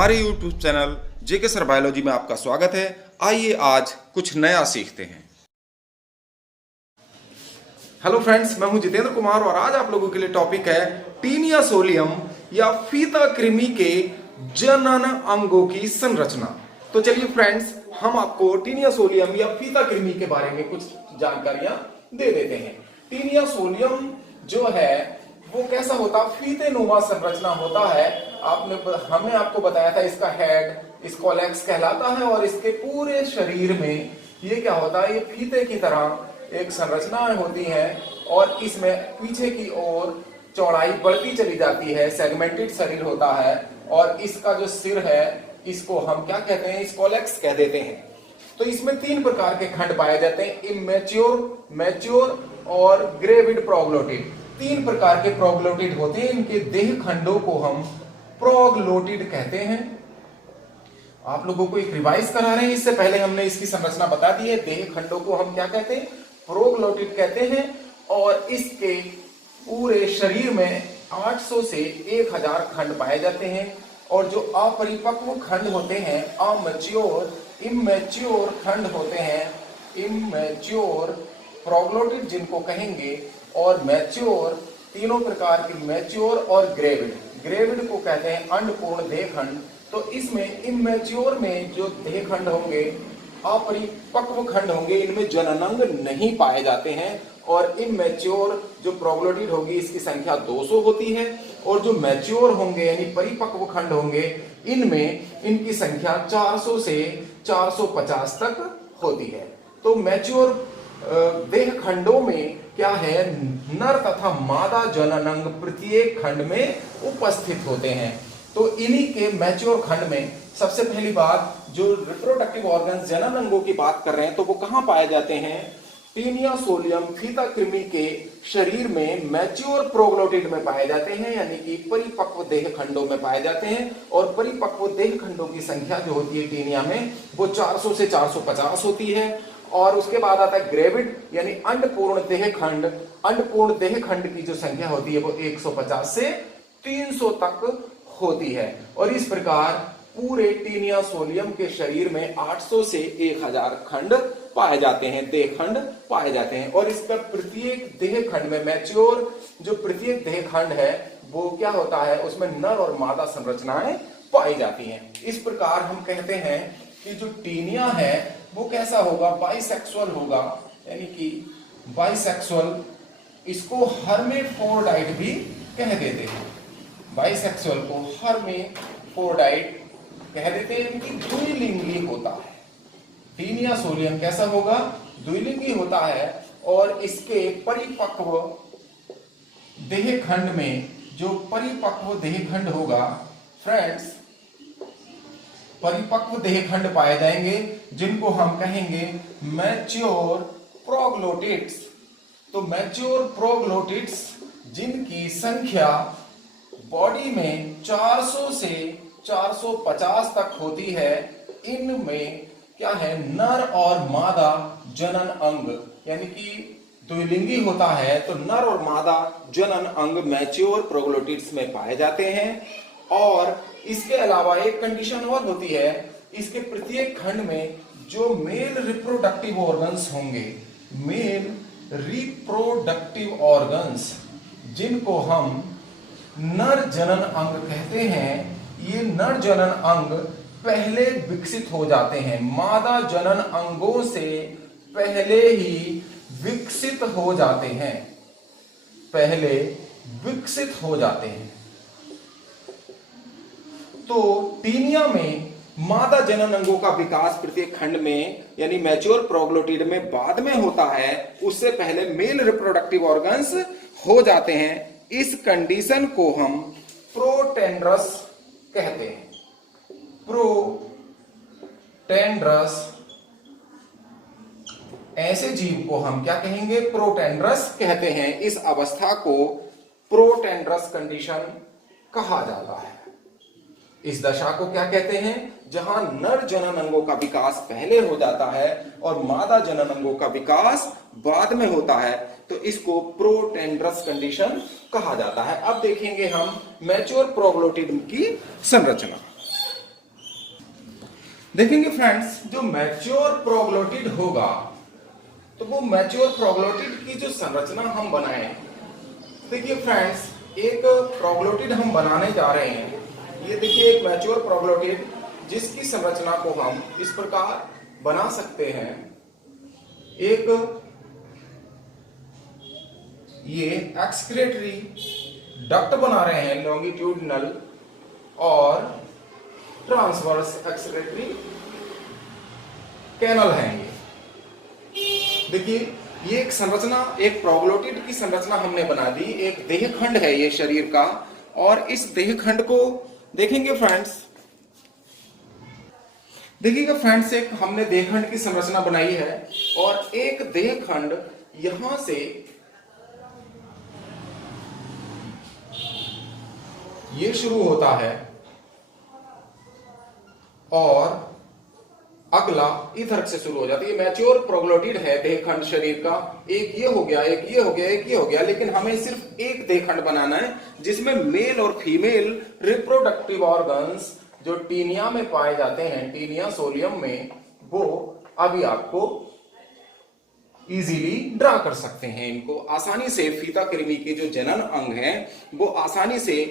हमारे YouTube channel जेके sir biology में आपका स्वागत है। आइए आज कुछ नया सीखते हैं। हेलो फ्रेंड्स, मैं हूं जितेंद्र कुमार और आज आप लोगों के लिए टॉपिक है टीनिया सोलियम या फीता कृमि के जनन अंगों की संरचना। तो चलिए फ्रेंड्स, हम आपको टीनिया सोलियम या फीता कृमि के बारे में कुछ जानकारियां दे देते हैं। टीनिया सोलियम जो है वो कैसा होता, फीते नुमा संरचना होता है। हमने आपको बताया था इसका हेड स्कोलेक्स कहलाता है और इसके पूरे शरीर में ये क्या होता है, ये फीते की तरह एक संरचना होती है और इसमें पीछे की ओर चौड़ाई बढ़ती चली जाती है, सेगमेंटेड शरीर होता है और इसका जो सिर है इसको हम क्या कहते हैं, स्कोलेक्स कह देते हैं। तो इसमें 3 प्रकार के खंड पाए जाते हैं, इमेच्योर, मैच्योर और ग्रेविड प्रोग्लोटिड। 3 प्रकार के प्रोग्लोटिड होते हैं। इनके देह खंडों को हम प्रोग्लोटिड कहते हैं। आप लोगों को एक रिवाइज करा रहे हैं, इससे पहले हमने इसकी संरचना बता दी है। देह खंडों को हम क्या कहते हैं, प्रोग्लोटिड कहते हैं और इसके पूरे शरीर में 800 से 1000 खंड पाए जाते हैं और जो अपरिपक्व खंड होते हैं, अमैच्योर, इमेच्योर खंड होते हैं, इमेच्योर प्रोग्लोटिड जिनको कहेंगे, और मैच्योर, तीनों प्रकार के मैच्योर और ग्रेविड। ग्रेविड को कहते हैं अंडपूर्ण देह खंड। तो इसमें इमेच्योर में जो देह खंड होंगे, अपरिपक्व खंड होंगे, इनमें जननांग नहीं पाए जाते हैं और इमेच्योर जो प्रोग्लोटिड होगी इसकी संख्या 200 होती है और जो मैच्योर होंगे यानी परिपक्व खंड होंगे इनमें इनकी संख्या 400 से 450 तक होती है। तो मैच्योर देह खंडों में क्या है, नर तथा मादा जननांग प्रत्येक खंड में उपस्थित होते हैं। तो इन्हीं के मैच्योर खंड में सबसे पहली बात, जो रिप्रोडक्टिव ऑर्गन्स जननांगों की बात कर रहे हैं तो वो कहां पाए जाते हैं, टीनिया सोलियम फीता कृमि के शरीर में मैच्योर प्रोग्लोटिड में पाए जाते हैं, यानी कि परिपक्व देह खंडों में पाए जाते हैं। और परिपक्व देह खंडों की संख्या जो होती है टीनिया में वो 400 से 450 होती है। और उसके बाद आता है ग्रेविड यानी अंडपूर्ण देह खंड। अंडपूर्ण देह खंड की जो संख्या होती है वो 150 से 300 तक होती है। और इस प्रकार पूरे टीनिया सोलियम के शरीर में 800 से 1000 खंड पाए जाते हैं, देह खंड पाए जाते हैं। और इसका प्रत्येक देह खंड में मैच्योर जो प्रत्येक देह खंड है वो क्या होता है, उसमें नर और मादा संरचनाएं पाई जाती हैं। इस प्रकार हम कहते हैं कि जो टीनिया है वो कैसा होगा, बाइसेक्सुअल होगा, यानी कि बाइसेक्सुअल, इसको हर्मेफ्रोडाइट भी कह देते हैं। बाइसेक्सुअल को हर्मेफ्रोडाइट कह देते हैं, यानी कि द्विलिंगी होता है। टीनिया सोलियम कैसा होगा, द्विलिंगी होता है और इसके परिपक्व देह खंड में जो परिपक्व देह खंड होगा फ्रेंड्स, परिपक्व देह खंड पाए जाएंगे जिनको हम कहेंगे मैच्योर प्रोग्लोटिड्स। तो मैच्योर प्रोग्लोटिड्स जिनकी संख्या बॉडी में 400 से 450 तक होती है, इनमें क्या है, नर और मादा जनन अंग, यानी कि द्विलिंगी होता है तो नर और मादा जनन अंग मैच्योर प्रोग्लोटिड्स में पाए जाते हैं। और इसके अलावा एक कंडीशन और होती है, इसके प्रत्येक खंड में जो मेल रिप्रोडक्टिव ऑर्गन्स होंगे, मेल रिप्रोडक्टिव ऑर्गन्स जिनको हम नर जनन अंग कहते हैं, ये नर जनन अंग पहले विकसित हो जाते हैं, मादा जनन अंगों से पहले ही विकसित हो जाते हैं, पहले विकसित हो जाते हैं। तो टीनिया में मादा जनन अंगों का विकास प्रत्येक खंड में यानी मैच्योर प्रोग्लोटिड में बाद में होता है, उससे पहले मेल रिप्रोडक्टिव ऑर्गन्स हो जाते हैं। इस कंडीशन को हम प्रोटेंड्रस कहते हैं। प्रोटेंड्रस, ऐसे जीव को हम क्या कहेंगे, प्रोटेंड्रस कहते हैं। इस अवस्था को प्रोटेंड्रस कंडीशन कहा जाता है। इस दशा को क्या कहते हैं, जहां नर जनन अंगों का विकास पहले हो जाता है और मादा जनन अंगों का विकास बाद में होता है, तो इसको प्रोटेंड्रस कंडीशन कहा जाता है। अब देखेंगे हम मैच्योर प्रोग्लोटिड की संरचना। देखेंगे फ्रेंड्स, जो मैच्योर प्रोग्लोटिड होगा तो वो मैच्योर प्रोग्लोटिड की जो संरचना हम बनाए, देखिए फ्रेंड्स, एक प्रोग्लोटिड हम बनाने जा रहे हैं। ये देखिए एक मैच्योर प्रोग्लोटिड जिसकी संरचना को हम इस प्रकार बना सकते हैं। एक ये एक्सक्रीटरी डक्ट बना रहे हैं, लॉन्गिट्यूडिनल और ट्रांसवर्स एक्सक्रीटरी कैनल है। ये देखिए, ये एक संरचना, एक प्रोग्लोटिड की संरचना हमने बना दी। एक देह खंड है ये शरीर का, और इस देह खंड को देखेंगे फ्रेंड्स, देखिएगा फ्रेंड्स, एक हमने देह खंड की संरचना बनाई है और एक देह खंड यहां से ये शुरू होता है और अगला इधर से शुरू हो जाता है। ये मैच्योर प्रोग्लोटिड है देह खंड शरीर का। एक ये हो गया, एक ये हो गया, एक ये हो गया, लेकिन हमें सिर्फ एक देह खंड बनाना है जिसमें मेल और फीमेल रिप्रोडक्टिव ऑर्गन्स जो टीनिया में पाए जाते हैं, टीनिया सोलियम में, वो अभी आपको इजीली ड्रा कर सकते हैं। इनको आसानी से फीता कृमि के जो जनन अंग हैं वो आसानी से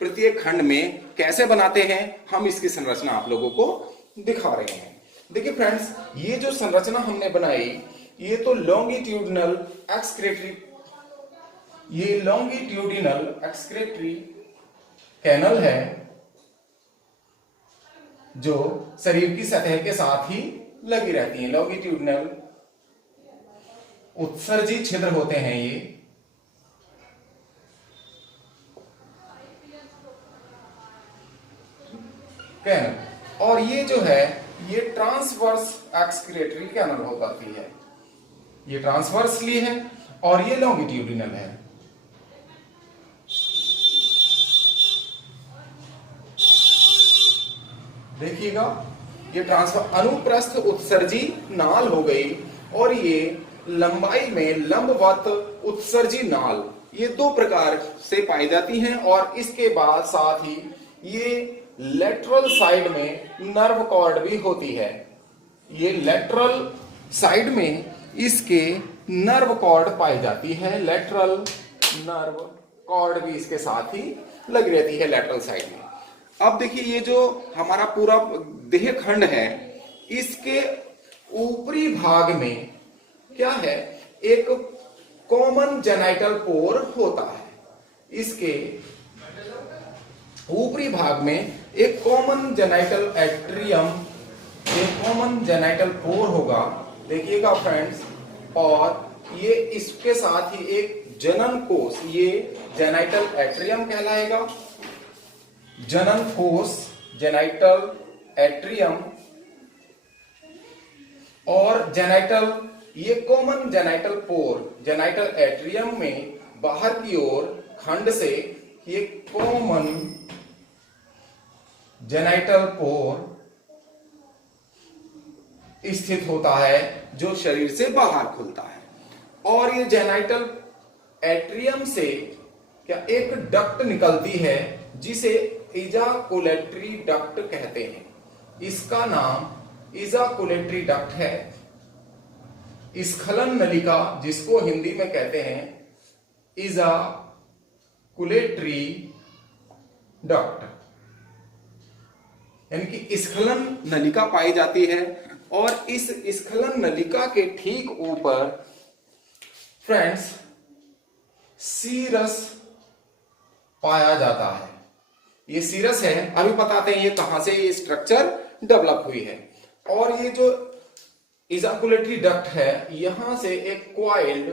प्रत्येक खंड में कैसे बनाते हैं, हम इसकी संरचना आप लोगों को दिखा रहे हैं। देखिए फ्रेंड्स, ये जो संरचना हमने बनाई, ये तो लॉन्गिट्यूडिनल एक्सक्रीटरी, ये लॉन्गिट्यूडिनल एक्सक्रीटरी कैनल है जो शरीर की सतह के साथ ही लगी रहती है। लॉन्गिट्यूडिनल उत्सर्जी छिद्र होते हैं ये। कैनल, और ये जो है ये ट्रांसवर्स एक्सक्रीटरी कैनल हो जाती है। ये ट्रांसवर्सली है और ये लॉन्गिट्यूडिनल है। देखिएगा, ये ट्रांसफर अनुप्रस्थ उत्सर्जी नाल हो गई और ये लंबाई में लंबवत उत्सर्जी नाल, ये दो प्रकार से पाई जाती हैं। और इसके बाद साथ ही ये लेटरल साइड में नर्व कॉर्ड भी होती है। ये लेटरल साइड में इसके नर्व कॉर्ड पाई जाती है। लेटरल नर्व कॉर्ड भी इसके साथ ही लगी रहती है लेटरल साइड में। अब देखिए, ये जो हमारा पूरा देह खंड है, इसके ऊपरी भाग में क्या है, एक कॉमन जेनाइटल पोर होता है। इसके ऊपरी भाग में एक कॉमन जेनाइटल एट्रियम, एक कॉमन जेनाइटल पोर होगा, देखिएगा फ्रेंड्स। और ये इसके साथ ही एक जनन कोष, ये जेनाइटल एट्रियम कहलाएगा। जनन कोष, जेनाइटल एट्रियम और जेनाइटल, ये कॉमन जेनाइटल पोर, जेनाइटल एट्रियम में बाहर की ओर खंड से ये कॉमन जेनाइटल पोर स्थित होता है जो शरीर से बाहर खुलता है। और ये जेनाइटल एट्रियम से क्या एक डक्ट निकलती है जिसे इजाकुलेटरी डक्ट कहते हैं। इसका नाम इजाकुलेटरी डक्ट है। स्खलन नलिका, जिसको हिंदी में कहते हैं इजाकुलेटरी डक्ट, यानी कि स्खलन नलिका पाई जाती है। और इस स्खलन नलिका के ठीक ऊपर फ्रेंड्स सीरस पाया जाता है। ये सीरस है, अभी बताते हैं ये कहां से ये स्ट्रक्चर डेवलप हुई है। और ये जो इजाकुलेटरी डक्ट है, यहां से एक क्वाइल्ड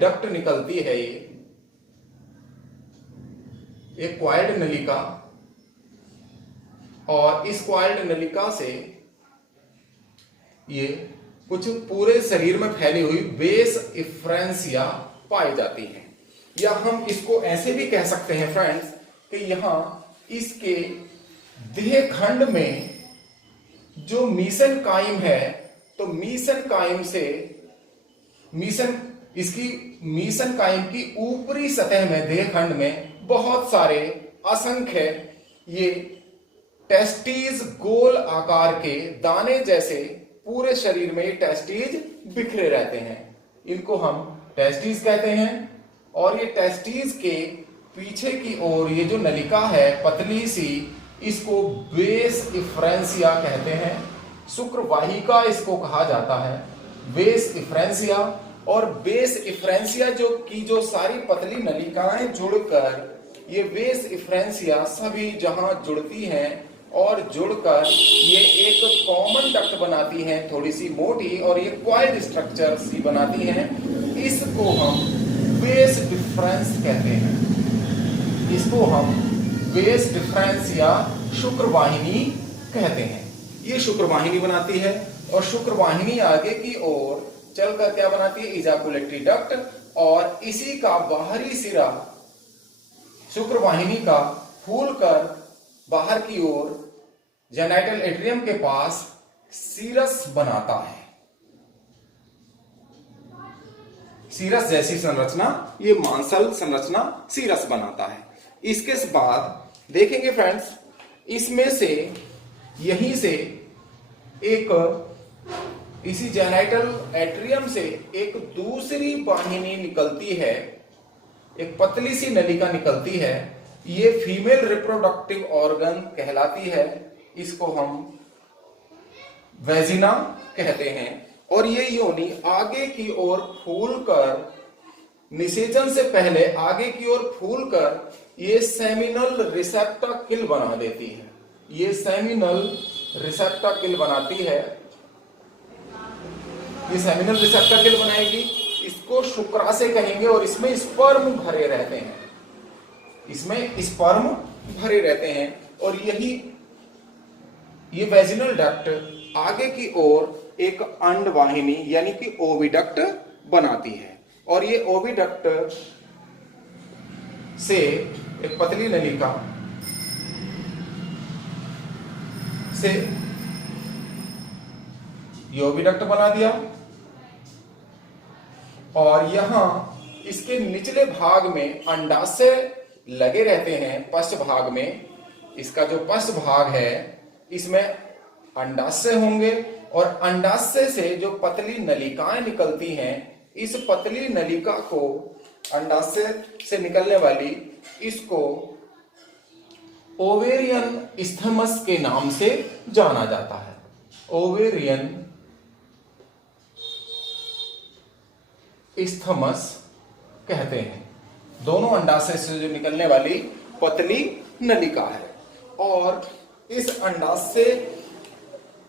डक्ट निकलती है। ये एक क्वाइल्ड नलिका, और इस क्वाइल्ड नलिका से ये कुछ पूरे शरीर में फैली हुई बेस इफ्रेंसिया पाई जाती है। या हम इसको ऐसे भी कह सकते हैं फ्रेंड्स कि यहां इसके देह खंड में जो मीसेनकाइम है, तो मीसेनकाइम से इसकी मीसेनकाइम की ऊपरी सतह में, देह खंड में बहुत सारे असंख्य ये टेस्टीज गोल आकार के दाने जैसे पूरे शरीर में टेस्टीज बिखरे रहते हैं, इनको हम टेस्टीज कहते हैं। और ये टेस्टीज के पीछे की ओर ये जो नलिका है पतली सी, इसको बेस इफ्रेंसिया कहते हैं। शुक्रवाहिका इसको कहा जाता है, बेस इफ्रेंसिया। और बेस इफ्रेंसिया जो सारी पतली नलिकाएं जुड़कर ये बेस इफ्रेंसिया सभी जहां जुड़ती हैं और जुड़कर ये एक कॉमन डक्ट बनाती हैं, थोड़ी सी मोटी, और ये क्वाइड स्ट्रक्चर सी बनाती हैं। इसको हम बेस डिफरेंस कहते हैं, इसको हम बेस डिफरेंस या शुक्रवाहिनी कहते हैं। ये शुक्रवाहिनी बनाती है और शुक्रवाहिनी आगे की ओर चलकर क्या बनाती है, इजाकुलेटरी डक्ट। और इसी का बाहरी सिरा शुक्रवाहिनी का फूलकर बाहर की ओर जेनाइटल एट्रियम के पास सीरस बनाता है। सीरस जैसी संरचना, ये मांसल संरचना सीरस बनाता है। इसके बाद देखेंगे फ्रेंड्स, इसमें से यहीं से एक इसी जेनाइटल एट्रियम से एक दूसरी वाहिनी निकलती है, एक पतली सी नलिका निकलती है। ये फीमेल रिप्रोडक्टिव ऑर्गन कहलाती है, इसको हम वेजिना कहते हैं। और ये योनि आगे की ओर फूलकर, निषेचन से पहले आगे की ओर फूलकर ये सेमिनल रिसेप्टाकिल बना देती है। ये सेमिनल रिसेप्टाकिल बनाती है, ये सेमिनल रिसेप्टाकिल बनाएगी, इसको शुक्राशय कहेंगे। और इसमें स्पर्म भरे रहते हैं, इसमें स्पर्म भरे रहते हैं। और यही ये वेजिनल डक्ट आगे की ओर एक अंडवाहिनी यानी कि ओविडक्ट बनाती है। और ये ओविडक्ट से एक पतली नलिका से ये ओविडक्ट बना दिया। और यहां इसके निचले भाग में अंडाशय लगे रहते हैं, पश्च भाग में। इसका जो पश्च भाग है इसमें अंडाशय होंगे। और अंडाशय से जो पतली नलिकाएं निकलती हैं, इस पतली नलिका को, अंडाशय से निकलने वाली, इसको ओवेरियन इस्थमस के नाम से जाना जाता है। ओवेरियन इस्थमस कहते हैं। दोनों अंडाशय से जो निकलने वाली पतली नलिका है। और इस अंडाशय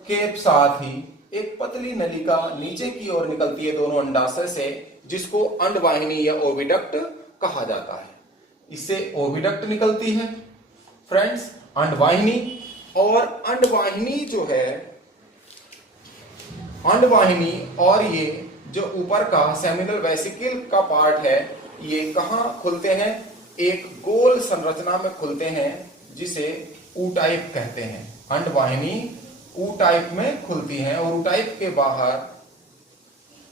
के साथ ही एक पतली नलिका नीचे की ओर निकलती है दोनों अंडाशय से, जिसको अंडवाहिनी या ओविडक्ट कहा जाता है। इससे ओविडक्ट निकलती है फ्रेंड्स, अंडवाहिनी। और अंडवाहिनी जो है, अंडवाहिनी और ये जो ऊपर का सेमिनल वेसिकल का पार्ट है, ये कहां खुलते हैं, एक गोल संरचना में खुलते हैं जिसे ऊ टाइप कहते हैं। अंडवाहिनी ऊ टाइप में खुलती है। और ऊ टाइप के बाहर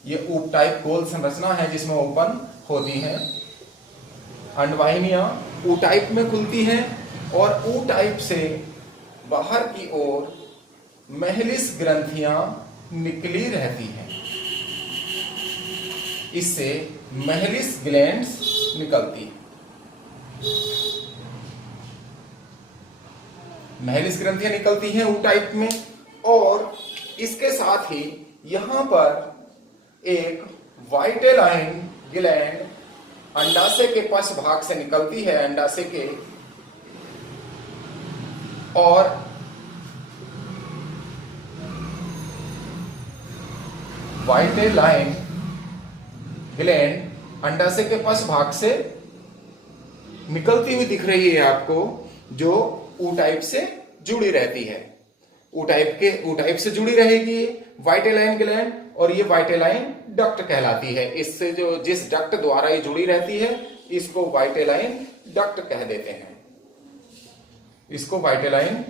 ये ऊ टाइप गोल संरचना है जिसमें ओपन होती है। अंडवाहिनियां ऊ टाइप में खुलती हैं। और ऊ टाइप से बाहर की ओर महलिस ग्रंथियां निकली रहती हैं, इससे महलिस ग्लैंड्स निकलती है। महलिस ग्रंथियां निकलती हैं ऊ टाइप में। और इसके साथ ही यहां पर एक वाइटेलाइन ग्लैंड अंडाशय के पश्च भाग से निकलती है, अंडाशय के। और वाइटेलाइन ग्लैंड अंडाशय के पश्च भाग से निकलती हुई दिख रही है आपको, जो ऊ टाइप से जुड़ी रहती है। ऊ टाइप से जुड़ी रहेगी वाइटेलाइन ग्लैंड। और ये वाइटेलाइन डक्ट कहलाती है। इससे जो जिस डक्ट द्वारा ये जुड़ी रहती है, इसको वाइटेलाइन डक्ट कह देते हैं। इसको वाइटेलाइन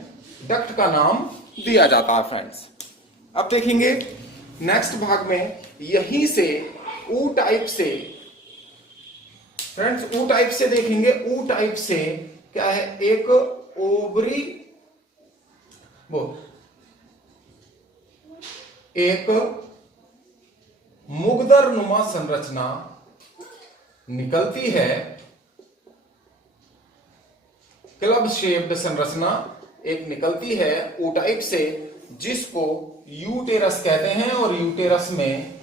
डक्ट का नाम दिया जाता है फ्रेंड्स। अब देखेंगे नेक्स्ट भाग में, यहीं से ऊ टाइप से फ्रेंड्स, ऊ टाइप से देखेंगे। ऊ टाइप से क्या है, एक ओवरी वो एक मुगदर नुमा संरचना निकलती है, क्लब शेप्ड संरचना एक निकलती है ओ टाइप से, जिसको यूटेरस कहते हैं और यूटेरस में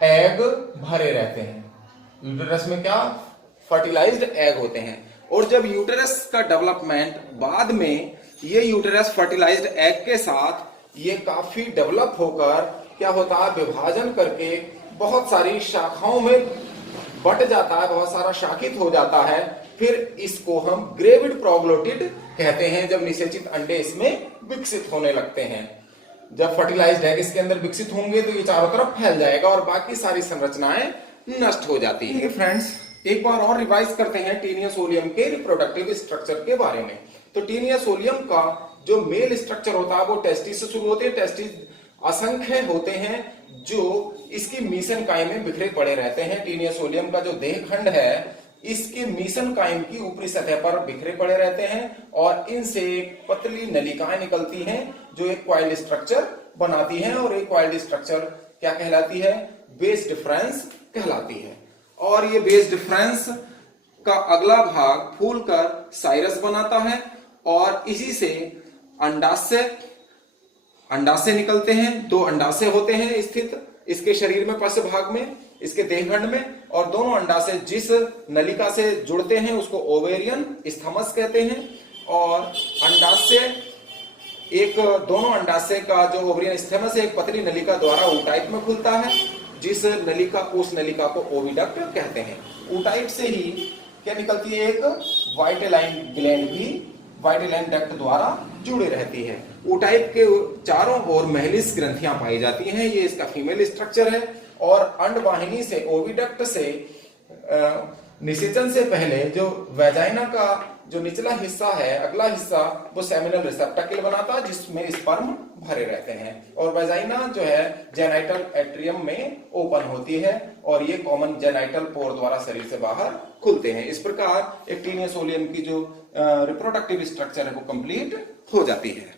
एग भरे रहते हैं। यूटेरस में क्या, फर्टिलाइज्ड एग होते हैं। और जब यूटेरस का डेवलपमेंट बाद में ये यूटेरस फर्टिलाइज्ड एग के साथ ये काफी डेवलप होकर क्या होता है, विभाजन करके बहुत सारी शाखाओं में बट जाता है, बहुत सारा शाखित हो जाता है। फिर इसको हम ग्रेविड प्रोग्लोटिड कहते हैं, जब निषेचित अंडे इसमें विकसित होने लगते हैं। जब फर्टिलाइज्ड एग इसके अंदर विकसित होंगे तो ये चारों तरफ फैल जाएगा और बाकी सारी संरचनाएं नष्ट हो जाती है। फ्रेंड्स, एक बार और रिवाइज करते हैं टीनिया सोलियम के रिप्रोडक्टिव स्ट्रक्चर के बारे में। तो टीनिया सोलियम का जो मेल स्ट्रक्चर होता है वो टेस्टिस से शुरू होते हैं। टेस्टिस असंख्य होते हैं जो इसकी मीसेनकाइम में बिखरे पड़े रहते हैं। टीनिया सोलियम का जो देह खंड है इसके मीसेनकाइम की ऊपरी सतह पर बिखरे पड़े रहते हैं और इनसे पतली नलिकाएं निकलती हैं जो एक कॉइल्ड स्ट्रक्चर बनाती हैं। और एक कॉइल्ड स्ट्रक्चर क्या कहलाती है, बेस डिफरेंस कहलाती है। और ये बेस डिफरेंस का अगला भाग फूलकर साइरस बनाता है और इसी से अंडाशय निकलते हैं। दो अंडाशय होते हैं स्थित इसके शरीर में, पश्च भाग में, इसके देहखंड में। और दोनों अंडाशय जिस नलिका से जुड़ते हैं उसको ओवेरियन स्थमस कहते हैं। और अंडाशय दोनों अंडाशय का जो ओवेरियन स्थमस है एक पतली नलिका द्वारा ओ टाइप में खुलता है, जिस नलिका को, उस नलिका को ओविडक्ट कहते हैं। ओ टाइप से ही क्या निकलती है, एक वाइटेलाइन ग्लैंड भी वाइटेलाइन डक्ट द्वारा जुड़े रहती है। ओ टाइप के चारों ओर महिलिस ग्रंथियां पाई जाती हैं। ये इसका फीमेल स्ट्रक्चर है। और अंडवाहिनी से, ओविडक्ट से निषेचन से पहले जो वेजाइना का जो निचला हिस्सा है, अगला हिस्सा, वो सेमिनल रिसेप्टाकल बनाता है जिसमें स्पर्म भरे रहते हैं। और वेजाइना जो है जेनाइटल एट्रियम में ओपन होती है और ये कॉमन जेनाइटल पोर द्वारा शरीर से बाहर खुलते हैं। इस प्रकार एक टीनिया सोलियम की जो रिप्रोडक्टिव स्ट्रक्चर है वो कंप्लीट हो जाती है।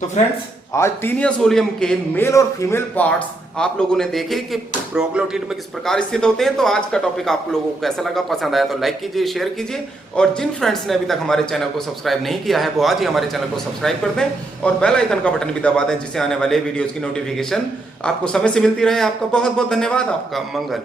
तो फ्रेंड्स, आज टीनिया सोलियम के मेल और फीमेल पार्ट्स आप लोगों ने देखे कि प्रोग्लोटिड में किस प्रकार स्थित होते हैं। तो आज का टॉपिक आप लोगों को कैसा लगा, पसंद आया तो लाइक कीजिए, शेयर कीजिए। और जिन फ्रेंड्स ने अभी तक हमारे चैनल को सब्सक्राइब नहीं किया है वो आज ही हमारे चैनल को सब्सक्राइब कर दें और बेल आइकन का बटन भी दबा दें, जिससे आने वाले वीडियोज की नोटिफिकेशन आपको समय से मिलती रहे। आपका बहुत बहुत धन्यवाद। आपका मंगल।